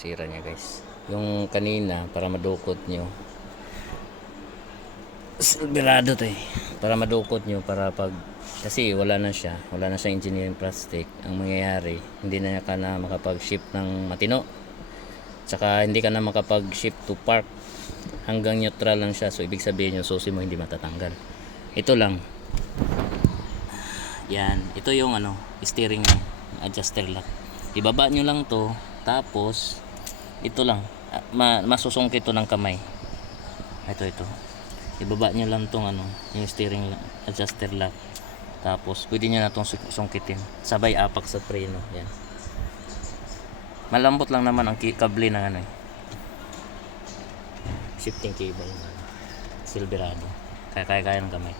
Sira niya guys. Yung kanina para madukot nyo, silverado to para madukot nyo, para pag kasi wala na siyang engineering plastic, ang mangyayari hindi na ka na makapag-ship ng matino, tsaka hindi ka na makapag-ship to park, hanggang neutral lang siya. So ibig sabihin yung susi mo hindi matatanggal. Ito lang yan, ito yung steering adjuster lock. Ibaba nyo lang to, tapos ito lang, masusungkit to ng kamay. Ito ibaba nyo lang tong yung steering adjuster lock, tapos pwede nyo na tong sungkitin sabay apak sa preno. Yan, malambot lang naman ang kable ng shifting cable ng Silverado, kaya ng kamay.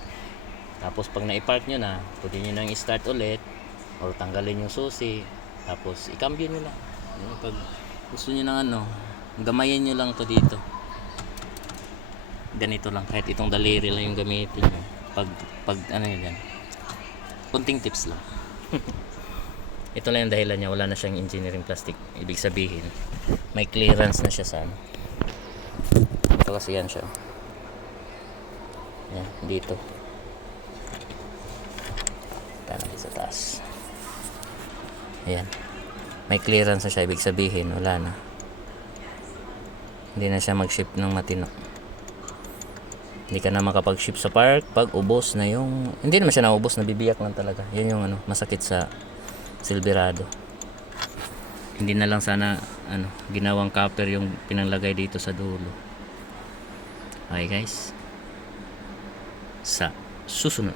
Tapos pag na-park nyo na, pwede nyo nang i-start ulit or tanggalin yung susi, tapos i-cambio nyo lang. Pag gusto nyo ng gamayin nyo lang to dito, ganito lang, kahit itong daliri lang yung gamitin nyo. Pag yan, kunting tips lang. Ito lang yung dahilan niya, wala na siyang engineering plastic. Ibig sabihin may clearance na siya sa ito, kasi yan siya yan dito, tanong sa taas. Ayan, may clearance na siya. Ibig sabihin wala na, hindi na siya mag-ship ng matino. Hindi ka na makapag-ship sa park pag ubos na yung, hindi naman siya naubos, nabibiyak lang talaga. Yan yung masakit sa Silverado. Hindi na lang sana ginawang copper yung pinanglagay dito sa dulo. Okay guys, sa susunod